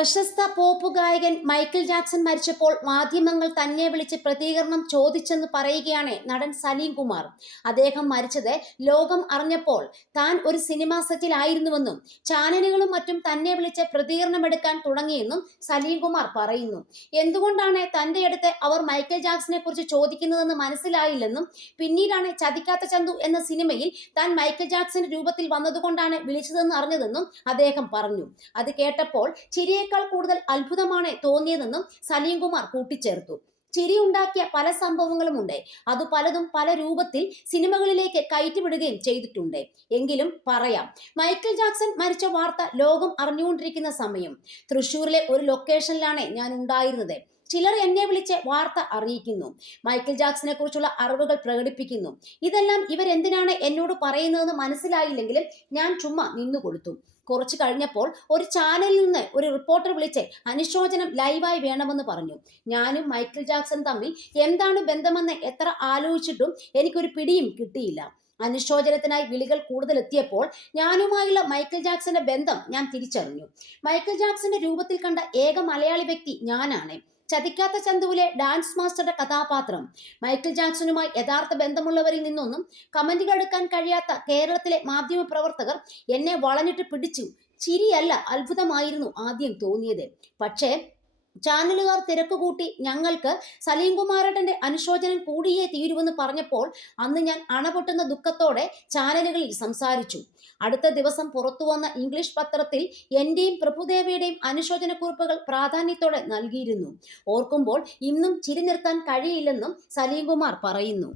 പ്രശസ്ത പോപ്പ് ഗായകൻ Michael Jackson മരിച്ചപ്പോൾ മാധ്യമങ്ങൾ തന്നെ വിളിച്ച് പ്രതികരണം ചോദിച്ചെന്ന് പറയുകയാണ് നടൻ സലീം കുമാർ. അദ്ദേഹം മരിച്ചത് ലോകം അറിഞ്ഞപ്പോൾ താൻ ഒരു സിനിമാ സെറ്റിലായിരുന്നുവെന്നും ചാനലുകളും മറ്റും തന്നെ വിളിച്ച് പ്രതികരണമെടുക്കാൻ തുടങ്ങിയെന്നും സലീം കുമാർ പറയുന്നു. എന്തുകൊണ്ടാണ് തന്റെ അടുത്ത് അവർ മൈക്കിൾ ജാക്സനെ കുറിച്ച് ചോദിക്കുന്നതെന്ന് മനസ്സിലായില്ലെന്നും പിന്നീടാണ് ചതിക്കാത്ത ചന്തു എന്ന സിനിമയിൽ താൻ മൈക്കിൾ ജാക്സന്റെ രൂപത്തിൽ വന്നതുകൊണ്ടാണ് വിളിച്ചതെന്ന് അറിഞ്ഞതെന്നും അദ്ദേഹം പറഞ്ഞു. അത് കേട്ടപ്പോൾ ചിരിയേക്കാൾ കൂടുതൽ അത്ഭുതമാണ് തോന്നിയതെന്നും സലീം കുമാർ കൂട്ടിച്ചേർത്തു. ചിരി ഉണ്ടാക്കിയ പല സംഭവങ്ങളുമുണ്ട്. അത് പലതും പല രൂപത്തിൽ സിനിമകളിലേക്ക് കയറ്റിവിടുകയും ചെയ്തിട്ടുണ്ട്. എങ്കിലും പറയാം, മൈക്കിൾ ജാക്സൺ മരിച്ച വാർത്ത ലോകം അറിഞ്ഞുകൊണ്ടിരിക്കുന്ന സമയം തൃശ്ശൂരിലെ ഒരു ലൊക്കേഷനിലാണ് ഞാൻ ഉണ്ടായിരുന്നത്. ചിലർ എന്നെ വിളിച്ച് വാർത്ത അറിയിക്കുന്നു, മൈക്കിൾ ജാക്സനെ കുറിച്ചുള്ള അറിവുകൾ പ്രകടിപ്പിക്കുന്നു. ഇതെല്ലാം ഇവരെന്തിനാണ് എന്നോട് പറയുന്നതെന്ന് മനസ്സിലായില്ലെങ്കിലും ഞാൻ ചുമ്മാ നിന്നുകൊടുത്തു. കുറച്ചു കഴിഞ്ഞപ്പോൾ ഒരു ചാനലിൽ നിന്ന് ഒരു റിപ്പോർട്ടർ വിളിച്ച് അനുശോചനം ലൈവായി വേണമെന്ന് പറഞ്ഞു. ഞാനും മൈക്കിൾ ജാക്സൺ തമ്മിൽ എന്താണ് ബന്ധമെന്ന് എത്ര ആലോചിച്ചിട്ടും എനിക്കൊരു പിടിയും കിട്ടിയില്ല. അനുശോചനത്തിനായി വിളികൾ കൂടുതൽ എത്തിയപ്പോൾ ഞാനുമായുള്ള മൈക്കിൾ ജാക്സന്റെ ബന്ധം ഞാൻ തിരിച്ചറിഞ്ഞു. മൈക്കിൾ ജാക്സന്റെ രൂപത്തിൽ കണ്ട ഏക മലയാളി വ്യക്തി ഞാനാണ്. ചതിക്കാത്ത ചന്തുവിലെ ഡാൻസ് മാസ്റ്ററുടെ കഥാപാത്രം. മൈക്കിൾ ജാക്സണുമായി യഥാർത്ഥ ബന്ധമുള്ളവരിൽ നിന്നൊന്നും കമന്റുകൾ എടുക്കാൻ കഴിയാത്ത കേരളത്തിലെ മാധ്യമ പ്രവർത്തകർ എന്നെ വളഞ്ഞിട്ട് പിടിച്ചു. ചിരിയല്ല, അത്ഭുതമായിരുന്നു ആദ്യം തോന്നിയത്. പക്ഷേ ചാനലുകാർ തിരക്കുകൂട്ടി ഞങ്ങൾക്ക് സലീം കുമാരേട്ടന്റെ അനുശോചനം കൂടിയേ തീരുവെന്ന് പറഞ്ഞപ്പോൾ അന്ന് ഞാൻ അണപൊട്ടുന്ന ദുഃഖത്തോടെ ചാനലുകളിൽ സംസാരിച്ചു. അടുത്ത ദിവസം പുറത്തുവന്ന ഇംഗ്ലീഷ് പത്രത്തിൽ എന്റെയും പ്രഭുദേവയുടെയും അനുശോചന കുറിപ്പുകൾ പ്രാധാന്യത്തോടെ നൽകിയിരുന്നു. ഓർക്കുമ്പോൾ ഇന്നും ചിരി നിർത്താൻ കഴിയില്ലെന്നും സലീം കുമാർ പറയുന്നു.